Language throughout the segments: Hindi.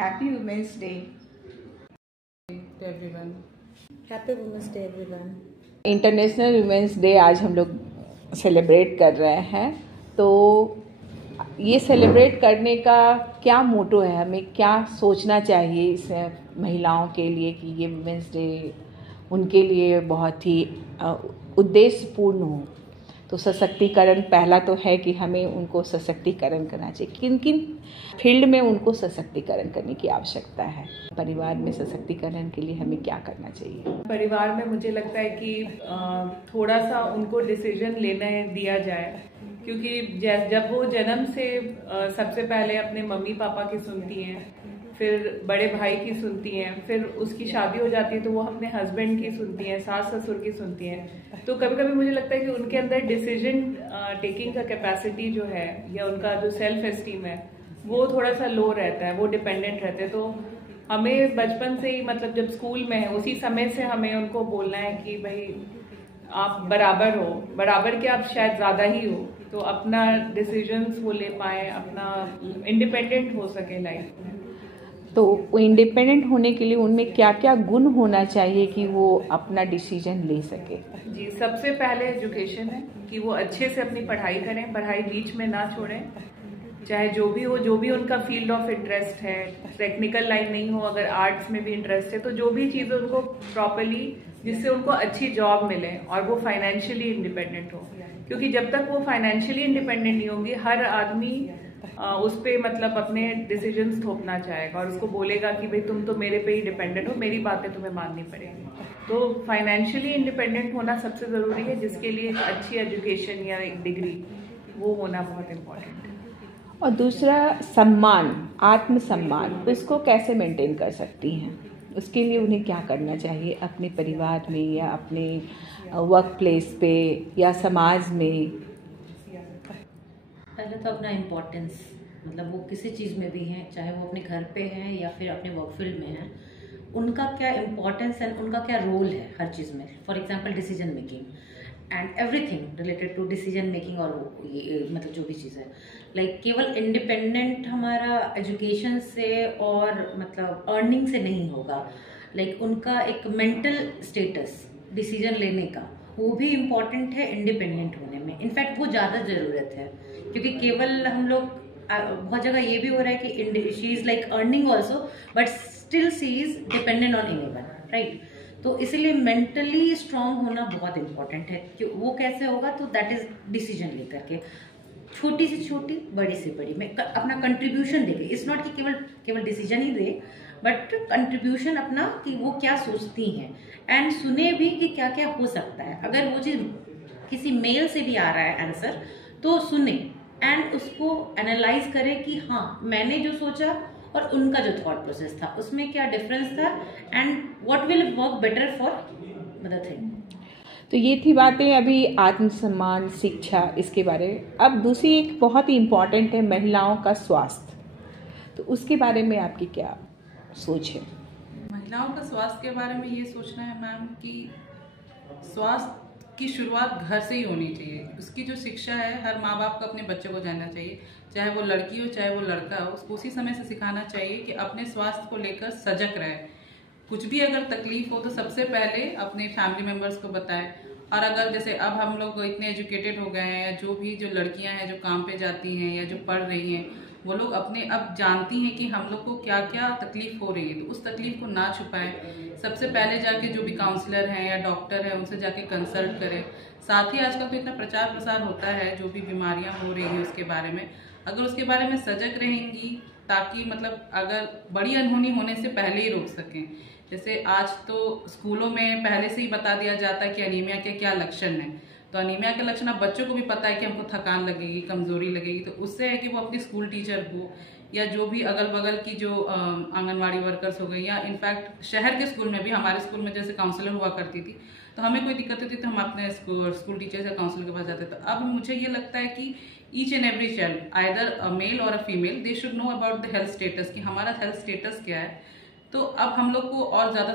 Happy Women's Day to everyone. Happy Women's Day everyone. International women's day आज हम लोग सेलिब्रेट कर रहे हैं। तो ये सेलिब्रेट करने का क्या मोटो है, हमें क्या सोचना चाहिए इस महिलाओं के लिए कि ये वुमेंस डे उनके लिए बहुत ही उद्देश्यपूर्ण हो। तो सशक्तिकरण पहला तो है कि हमें उनको सशक्तिकरण करना चाहिए। किन किन फील्ड में उनको सशक्तिकरण करने की आवश्यकता है? परिवार में सशक्तिकरण के लिए हमें क्या करना चाहिए? परिवार में मुझे लगता है कि थोड़ा सा उनको डिसीजन लेने दिया जाए, क्योंकि जब वो जन्म से सबसे पहले अपने मम्मी पापा की सुनती हैं, फिर बड़े भाई की सुनती हैं, फिर उसकी शादी हो जाती है तो वो अपने हस्बैंड की सुनती हैं, सास ससुर की सुनती हैं। तो कभी कभी मुझे लगता है कि उनके अंदर डिसीजन टेकिंग का कैपेसिटी जो है या उनका जो सेल्फ एस्टीम है वो थोड़ा सा लो रहता है, वो डिपेंडेंट रहते हैं। तो हमें बचपन से ही, मतलब जब स्कूल में है उसी समय से हमें उनको बोलना है कि भाई आप बराबर हो, बराबर के आप शायद ज़्यादा ही हो, तो अपना डिसीजंस वो ले पाए, अपना इंडिपेंडेंट हो सके लाइफ में। तो इंडिपेंडेंट होने के लिए उनमें क्या क्या गुण होना चाहिए कि वो अपना डिसीजन ले सके? जी, सबसे पहले एजुकेशन है कि वो अच्छे से अपनी पढ़ाई करें, पढ़ाई बीच में ना छोड़ें, चाहे जो भी हो, जो भी उनका फील्ड ऑफ इंटरेस्ट है। टेक्निकल लाइन नहीं हो, अगर आर्ट्स में भी इंटरेस्ट है तो जो भी चीज़ उनको प्रॉपरली, जिससे उनको अच्छी जॉब मिले और वो फाइनेंशियली इंडिपेंडेंट हो। क्योंकि जब तक वो फाइनेंशियली इंडिपेंडेंट नहीं होंगी, हर आदमी उस पे मतलब अपने डिसीजंस थोपना चाहेगा और उसको बोलेगा कि भाई तुम तो मेरे पे ही डिपेंडेंट हो, मेरी बातें तुम्हें माननी पड़ेगी। तो फाइनेंशियली इंडिपेंडेंट होना सबसे ज़रूरी है, जिसके लिए एक अच्छी एजुकेशन या एक डिग्री वो होना बहुत इम्पोर्टेंट है। और दूसरा सम्मान, आत्मसम्मान, उसको कैसे मेंटेन कर सकती हैं? उसके लिए उन्हें क्या करना चाहिए अपने परिवार में या अपने वर्क प्लेस पे या समाज में? पहले तो अपना इम्पोर्टेंस, मतलब वो किसी चीज़ में भी हैं, चाहे वो अपने घर पे हैं या फिर अपने वर्क फील्ड में हैं, उनका क्या इम्पोर्टेंस है, उनका क्या रोल है हर चीज़ में। For example decision making and everything related to decision making, और ये मतलब जो भी चीज़ है, लाइक केवल इंडिपेंडेंट हमारा एजुकेशन से और मतलब अर्निंग से नहीं होगा। लाइक उनका एक मेंटल स्टेटस डिसीजन लेने का, वो भी इम्पॉर्टेंट है इंडिपेंडेंट होने में। इनफैक्ट वो ज़्यादा ज़रूरत है, क्योंकि केवल हम लोग बहुत जगह ये भी हो रहा है कि she is like earning also but still she is dependent on anyone, right. तो इसीलिए मेंटली स्ट्रांग होना बहुत इंपॉर्टेंट है। कि वो कैसे होगा, तो दैट इज डिसीजन लेकर के, छोटी से छोटी, बड़ी से बड़ी में अपना कंट्रीब्यूशन देके। इट्स नॉट कि केवल decision he they, but contribution अपना कि वो क्या सोचती हैं, एंड सुने भी कि क्या क्या हो सकता है। अगर वो चीज़ किसी मेल से भी आ रहा है आंसर, तो सुने एंड उसको एनालाइज करे कि हाँ मैंने जो सोचा और उनका जो थॉट प्रोसेस था उसमें क्या डिफरेंस था, and what will work better for other thing. तो ये थी बातें अभी आत्मसम्मान, शिक्षा, इसके बारे में। अब दूसरी एक बहुत ही इम्पॉर्टेंट है महिलाओं का स्वास्थ्य। तो उसके बारे में आपकी क्या सोच है? महिलाओं का स्वास्थ्य के बारे में ये सोचना है मैम कि स्वास्थ्य की शुरुआत घर से ही होनी चाहिए। उसकी जो शिक्षा है, हर माँ बाप को अपने बच्चे को जानना चाहिए, चाहे वो लड़की हो चाहे वो लड़का हो, उसको उसी समय से सिखाना चाहिए कि अपने स्वास्थ्य को लेकर सजग रहे। कुछ भी अगर तकलीफ हो तो सबसे पहले अपने फैमिली मेम्बर्स को बताएं। और अगर जैसे अब हम लोग इतने एजुकेटेड हो गए हैं, या जो लड़कियां हैं जो काम पे जाती हैं या जो पढ़ रही हैं, वो लोग अपने अब जानती हैं कि हम लोग को क्या क्या तकलीफ हो रही है, तो उस तकलीफ को ना छुपाएं। सबसे पहले जाके जो भी काउंसलर हैं या डॉक्टर हैं उनसे जाके कंसल्ट करें। साथ ही आजकल तो इतना प्रचार प्रसार होता है जो भी बीमारियां हो रही हैं उसके बारे में, अगर उसके बारे में सजग रहेंगी, ताकि मतलब अगर बड़ी अनहोनी होने से पहले ही रोक सकें। जैसे आज तो स्कूलों में पहले से ही बता दिया जाता है कि अनीमिया के क्या लक्षण हैं, तो अनीमिया के लक्षण अब बच्चों को भी पता है कि हमको थकान लगेगी, कमजोरी लगेगी। तो उससे है कि वो अपनी स्कूल टीचर को या जो भी अगल बगल की जो आंगनवाड़ी वर्कर्स हो गई, या इनफैक्ट शहर के स्कूल में भी, हमारे स्कूल में जैसे काउंसलर हुआ करती थी, तो हमें कोई दिक्कत होती तो हम अपने स्कूल टीचर या काउंसलर के पास जाते। तो अब मुझे ये लगता है कि each and every child, either a male और a female, they should know about the health status, कि हमारा हेल्थ स्टेटस क्या है। तो अब हम लोग को और ज़्यादा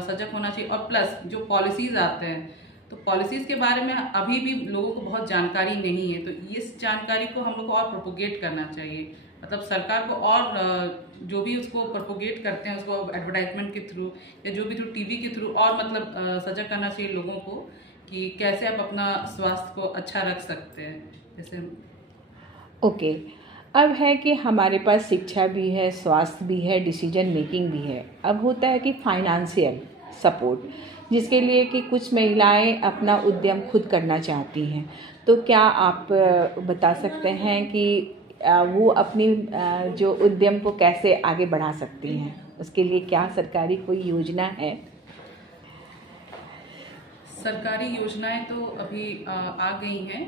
सजग होना चाहिए। और प्लस जो पॉलिसीज़ आते हैं, तो पॉलिसीज़ के बारे में अभी भी लोगों को बहुत जानकारी नहीं है, तो इस जानकारी को हम लोग को और प्रोपोगेट करना चाहिए। मतलब सरकार को और जो भी उसको प्रोपोगेट करते हैं उसको एडवर्टाइजमेंट के थ्रू या जो भी थ्रू टीवी के थ्रू और मतलब सजग करना चाहिए लोगों को कि कैसे आप अपना स्वास्थ्य को अच्छा रख सकते हैं। जैसे ओके, अब है कि हमारे पास शिक्षा भी है, स्वास्थ्य भी है, डिसीजन मेकिंग भी है। अब होता है कि फाइनेंशियल सपोर्ट, जिसके लिए कि कुछ महिलाएं अपना उद्यम खुद करना चाहती हैं। तो क्या आप बता सकते हैं कि वो अपनी जो उद्यम को कैसे आगे बढ़ा सकती हैं? उसके लिए क्या सरकारी कोई योजना है? सरकारी योजनाएं तो अभी आ गई हैं।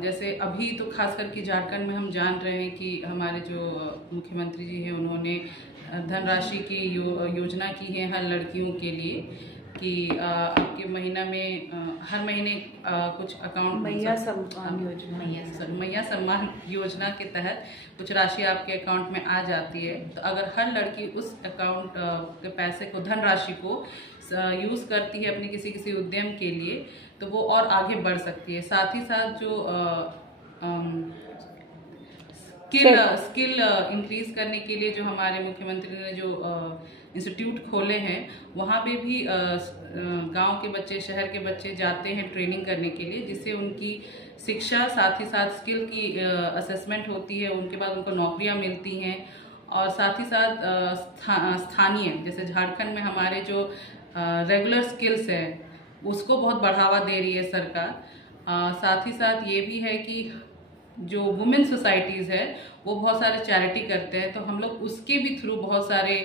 जैसे अभी तो खास करके झारखंड में हम जान रहे हैं कि हमारे जो मुख्यमंत्री जी हैं उन्होंने धनराशि की योजना की है हर लड़कियों के लिए कि आपके महीना में हर महीने कुछ अकाउंट मैया सम्मान योजना के तहत कुछ राशि आपके अकाउंट में आ जाती है। तो अगर हर लड़की उस अकाउंट के पैसे को, धनराशि को यूज़ करती है अपने किसी उद्यम के लिए, तो वो और आगे बढ़ सकती है। साथ ही साथ जो स्किल इंक्रीज करने के लिए जो हमारे मुख्यमंत्री ने जो इंस्टीट्यूट खोले हैं, वहाँ पे भी गांव के बच्चे, शहर के बच्चे जाते हैं ट्रेनिंग करने के लिए, जिससे उनकी शिक्षा साथ ही साथ स्किल की असेसमेंट होती है, उनके बाद उनको नौकरियां मिलती हैं। और साथ ही साथ स्थानीय, जैसे झारखंड में हमारे जो रेगुलर स्किल्स है उसको बहुत बढ़ावा दे रही है सरकार। साथ ही साथ ये भी है कि जो वुमेन सोसाइटीज़ है वो बहुत सारे चैरिटी करते हैं, तो हम लोग उसके भी थ्रू बहुत सारे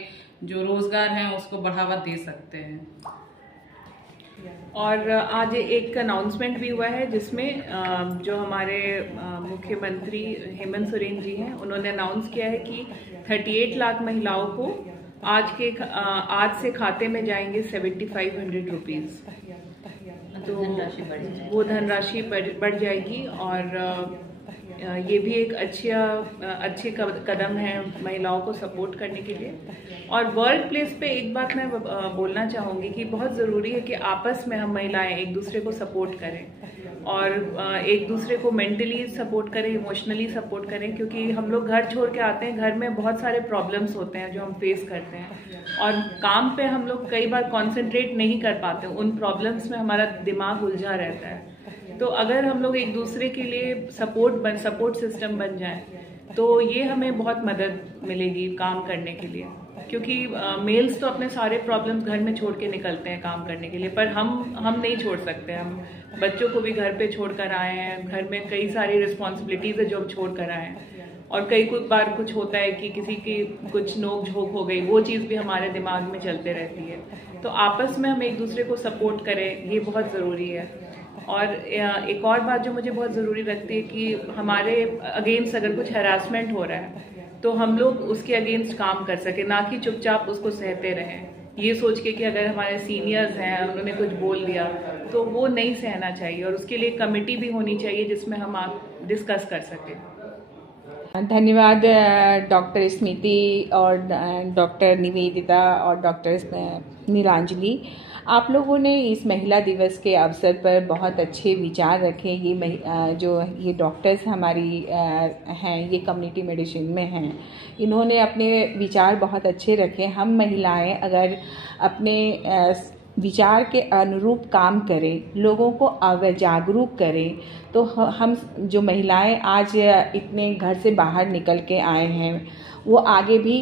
जो रोजगार हैं उसको बढ़ावा दे सकते हैं। और आज एक अनाउंसमेंट भी हुआ है जिसमें जो हमारे मुख्यमंत्री हेमंत सोरेन जी हैं, उन्होंने अनाउंस किया है कि 38 लाख महिलाओं को आज से खाते में जाएंगे 7500 रुपीज़। तो वो धनराशि बढ़ जाएगी और ये भी एक अच्छे कदम है महिलाओं को सपोर्ट करने के लिए। और वर्क प्लेस पे एक बात मैं बोलना चाहूँगी कि बहुत ज़रूरी है कि आपस में हम महिलाएं एक दूसरे को सपोर्ट करें और एक दूसरे को मेंटली सपोर्ट करें, इमोशनली सपोर्ट करें, क्योंकि हम लोग घर छोड़ के आते हैं, घर में बहुत सारे प्रॉब्लम्स होते हैं जो हम फेस करते हैं और काम पे हम लोग कई बार कॉन्सेंट्रेट नहीं कर पाते, उन प्रॉब्लम्स में हमारा दिमाग उलझा रहता है। तो अगर हम लोग एक दूसरे के लिए सपोर्ट सिस्टम बन जाए तो ये हमें बहुत मदद मिलेगी काम करने के लिए, क्योंकि मेल्स तो अपने सारे प्रॉब्लम्स घर में छोड़ के निकलते हैं काम करने के लिए, पर हम नहीं छोड़ सकते। हम बच्चों को भी घर पे छोड़ कर आए हैं, घर में कई सारी रिस्पॉन्सिबिलिटीज़ है जो हम छोड़ कर आए हैं, और कई बार कुछ होता है कि किसी की कुछ नोक झोंक हो गई, वो चीज़ भी हमारे दिमाग में चलते रहती है। तो आपस में हम एक दूसरे को सपोर्ट करें, ये बहुत ज़रूरी है। और एक और बात जो मुझे बहुत ज़रूरी लगती है कि हमारे अगेंस्ट अगर कुछ हैरासमेंट हो रहा है तो हम लोग उसके अगेंस्ट काम कर सके, ना कि चुपचाप उसको सहते रहें, ये सोच के कि अगर हमारे सीनियर्स हैं उन्होंने कुछ बोल दिया तो वो नहीं सहना चाहिए, और उसके लिए कमेटी भी होनी चाहिए जिसमें हम डिस्कस कर सकें। धन्यवाद डॉक्टर स्मृति और डॉक्टर निवेदिता और डॉक्टर नीलांजलि। आप लोगों ने इस महिला दिवस के अवसर पर बहुत अच्छे विचार रखे। ये डॉक्टर्स हमारी हैं, ये कम्युनिटी मेडिसिन में हैं, इन्होंने अपने विचार बहुत अच्छे रखे। हम महिलाएं अगर अपने विचार के अनुरूप काम करें, लोगों को जागरूक करें, तो हम जो महिलाएं आज इतने घर से बाहर निकल के आए हैं वो आगे भी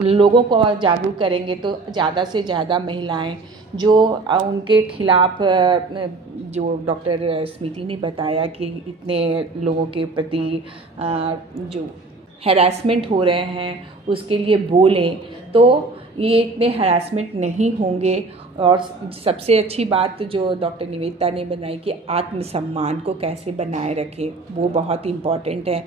लोगों को जागरूक करेंगे तो ज़्यादा से ज़्यादा महिलाएं जो उनके खिलाफ, जो डॉक्टर स्मृति ने बताया कि इतने लोगों के प्रति जो हैरेसमेंट हो रहे हैं उसके लिए बोलें, तो ये इतने हैरेसमेंट नहीं होंगे। और सबसे अच्छी बात जो डॉक्टर निवेदिता ने बनाई कि आत्मसम्मान को कैसे बनाए रखें, वो बहुत इम्पॉर्टेंट है।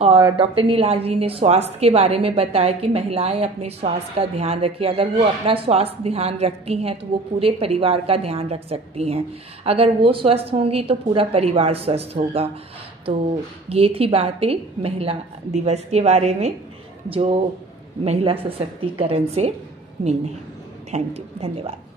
और डॉक्टर नीलांजलि ने स्वास्थ्य के बारे में बताया कि महिलाएं अपने स्वास्थ्य का ध्यान रखें। अगर वो अपना स्वास्थ्य ध्यान रखती हैं तो वो पूरे परिवार का ध्यान रख सकती हैं। अगर वो स्वस्थ होंगी तो पूरा परिवार स्वस्थ होगा। तो ये थी बातें महिला दिवस के बारे में जो महिला सशक्तिकरण से मिली हैं। थैंक यू, धन्यवाद।